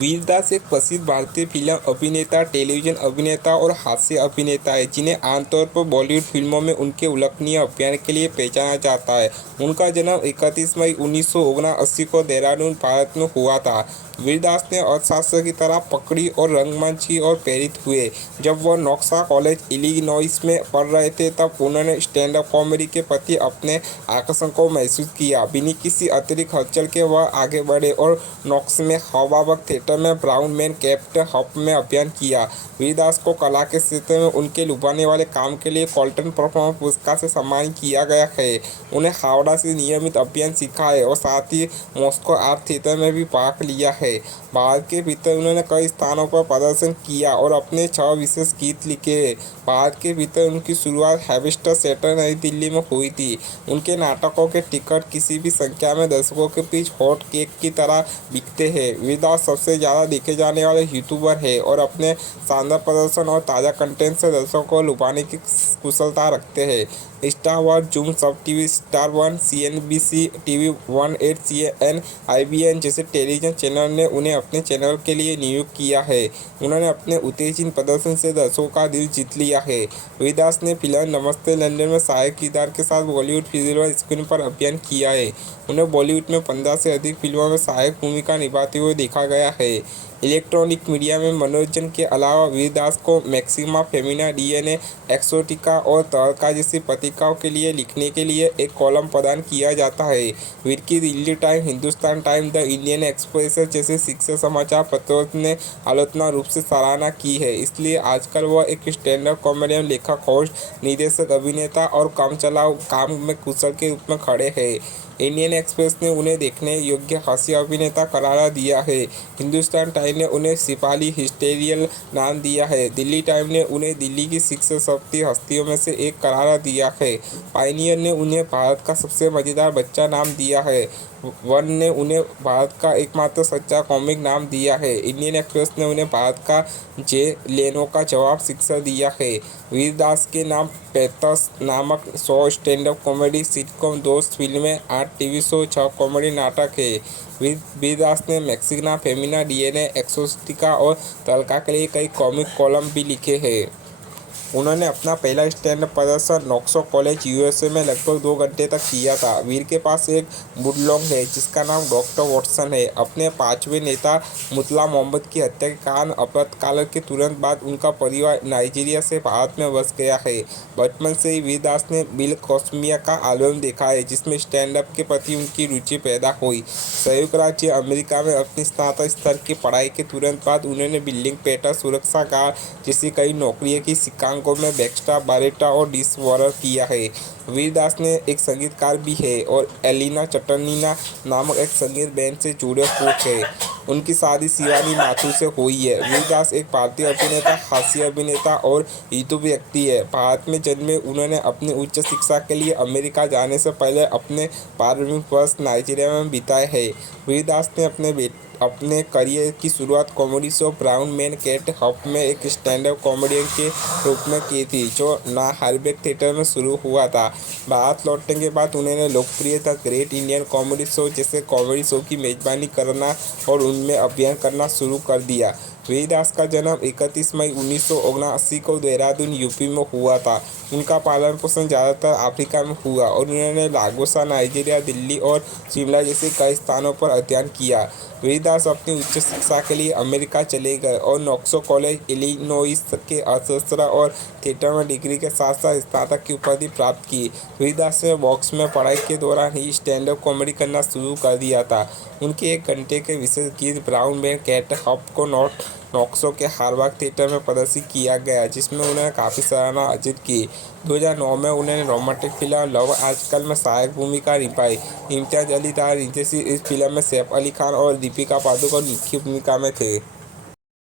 वीरदास एक प्रसिद्ध भारतीय फिल्म अभिनेता, टेलीविजन अभिनेता और हास्य अभिनेता हैं, जिन्हें आमतौर पर बॉलीवुड फिल्मों में उनके उल्लेखनीय अभिनय के लिए पहचाना जाता है। उनका जन्म 31 मई 1979 को देहरादून, भारत में हुआ था। वीरदास ने अर्थशास्त्र की तरह पकड़ी और रंगमंच की ओर प्रेरित हुए। जब वह नोक्सा कॉलेज, इलिनॉइस में पढ़ रहे थे, तब उन्होंने स्टैंड अप कॉमेडी के प्रति अपने आकर्षण को महसूस किया। बिना किसी अतिरिक्त हलचल के वह आगे बढ़े और नोक्स में हवाबाग थिएटर में ब्राउन मैन कैप्टन हप में अभिनय किया। वीरदास को कला के क्षेत्र में उनके लुभाने वाले काम के लिए गोल्डन परफॉर्मर पुरस्कार से सम्मानित किया गया है। उन्हें हावड़ा से नियमित अभिनय सीखा है और साथ ही मॉस्को आर्ट थिएटर में भी भाग लिया है। भारत के भीतर उन्होंने कई स्थानों पर प्रदर्शन किया और अपने 6 विशेष गीत लिखे हैं। भारत के भीतर उनकी शुरुआत हैविस्टर थिएटर नई दिल्ली में हुई थी। उनके नाटकों के टिकट किसी भी संख्या में दर्शकों के बीच हॉट केक की तरह बिकते हैं। वीरदास सबसे ज़्यादा देखे जाने वाले यूट्यूबर है और अपने शानदार प्रदर्शन और ताज़ा कंटेंट से दर्शकों को लुभाने की कुशलता रखते हैं। स्टार वॉर, जूम सब TV, star one, CNBC TV 18, CNN, IBN जैसे टेलीविजन चैनल ने उन्हें अपने चैनल के लिए नियुक्त किया है। उन्होंने अपने उत्तेजन प्रदर्शन से दर्शकों का दिल जीत लिया है। वीरदास ने फिल्म नमस्ते लंदन में सहायक किरदार के साथ बॉलीवुड सिल्वर स्क्रीन पर अभिनय किया है। उन्हें बॉलीवुड में 15 से अधिक फिल्मों में सहायक भूमिका निभाते हुए देखा गया है। इलेक्ट्रॉनिक मीडिया में मनोरंजन के अलावा वीरदास को मैक्सिमा फेमिना, DNA एक्सोटिका और तहलका जैसी पत्रिकाओं के लिए लिखने के लिए एक कॉलम प्रदान किया जाता है। वीर की Delhi time, Hindustan time, the Indian express जैसे शिक्षक समाचार पत्रों ने आलोचना रूप से सराहना की है। इसलिए आजकल वह एक स्टैंड अप कॉमेडियन, लेखक, होस्ट, निर्देशक, अभिनेता और कामचलाउ काम में कुशल के रूप में खड़े हैं। इंडियन एक्सप्रेस ने उन्हें देखने योग्य हास्य अभिनेता करार दिया है। हिंदुस्तान टाइम ने उन्हें सिपाही हिस्टेरियल नाम दिया है। दिल्ली टाइम ने उन्हें दिल्ली की शिक्षक शक्ति हस्तियों में से एक करार दिया है। पायनियर ने उन्हें भारत का सबसे मजेदार बच्चा नाम दिया है। वन ने उन्हें भारत का एकमात्र सच्चा कॉमिक नाम दिया है। इंडियन एक्सप्रेस ने उन्हें भारत का जे लेनो का जवाब शीर्षक दिया है। वीरदास के नाम 35 नामक 100 स्टैंड अप कॉमेडी सिटकॉम, 2 फिल्में, 8 टीवी शो, 6 कॉमेडी नाटक है। वीरदास ने मैक्सिमा फेमिना, DNA एक्सोटिका और तहलका के लिए कई कॉमिक कॉलम भी लिखे हैं। उन्होंने अपना पहला स्टैंड अप प्रदर्शन नोक्सा कॉलेज, USA में लगभग 2 घंटे तक किया था। वीर के पास एक बुडलॉन्ग है जिसका नाम डॉक्टर वॉटसन है। अपने 5वें नेता मुतला मोहम्मद की हत्या के कारण आपातकाल के तुरंत बाद उनका परिवार नाइजीरिया से भारत में बस गया है। बचपन से ही वीरदास ने बिल कॉस्मी का एल्बम देखा है, जिसमें स्टैंड अप के प्रति उनकी रुचि पैदा हुई। संयुक्त राज्य अमेरिका में अपनी स्नातक स्तर की पढ़ाई के तुरंत बाद उन्होंने बिल्डिंग पेटर, सुरक्षा गार्ड जैसी कई नौकरियों की शिकांकों में बैक्स्टार, बारेटा और डिसवॉरर किया है। वीरदास ने एक संगीतकार भी है और एलिना चटर्निना नामक एक संगीत बैंड से जुड़े हुए हैं। उनकी शादी शिवानी माथुर से हुई है। वीरदास एक भारतीय अभिनेता, हास्य अभिनेता और यूट्यूब व्यक्ति है। भारत में जन्मे उन्होंने अपनी उच्च शिक्षा के लिए अमेरिका जाने से पहले अपने 12वीं वर्ष नाइजीरिया में बिताए हैं। वीरदास ने अपने करियर की शुरुआत comedy show brown man cat हप में एक स्टैंड अप कॉमेडियन के रूप में की थी, जो हवाबाग थिएटर में शुरू हुआ था। भारत लौटने के बाद उन्होंने लोकप्रिय the great Indian comedy show जैसे कॉमेडी शो की मेजबानी करना और उनमें अभिनय करना शुरू कर दिया। वीरदास का जन्म 31 मई 1979 को देहरादून, UP में हुआ था। उनका पालन पोषण ज़्यादातर अफ्रीका में हुआ और उन्होंने लागोसा, नाइजीरिया, दिल्ली और शिमला जैसे कई स्थानों पर अध्ययन किया। वीरदास अपनी उच्च शिक्षा के लिए अमेरिका चले गए और नोक्सा कॉलेज, इलिनॉइस के अर्थशास्त्र और थिएटर में डिग्री के साथ साथ स्नातक की उपाधि प्राप्त की। वीरदास ने बॉक्स में पढ़ाई के दौरान ही स्टैंड अप कॉमेडी करना शुरू कर दिया था। उनके 1 घंटे के विशेष गीत ब्राउन मैन कैट हप को नोक्सा के हवाबाग थिएटर में प्रदर्शित किया गया, जिसमें उन्होंने काफ़ी सराहना अर्जित की। 2009 में उन्होंने रोमांटिक फिल्म लव आजकल में सहायक भूमिका निभाई। इम्तियाज अली जैसी इस फिल्म में सैफ अली खान और दीपिका पादुकोण मुख्य भूमिका में थे।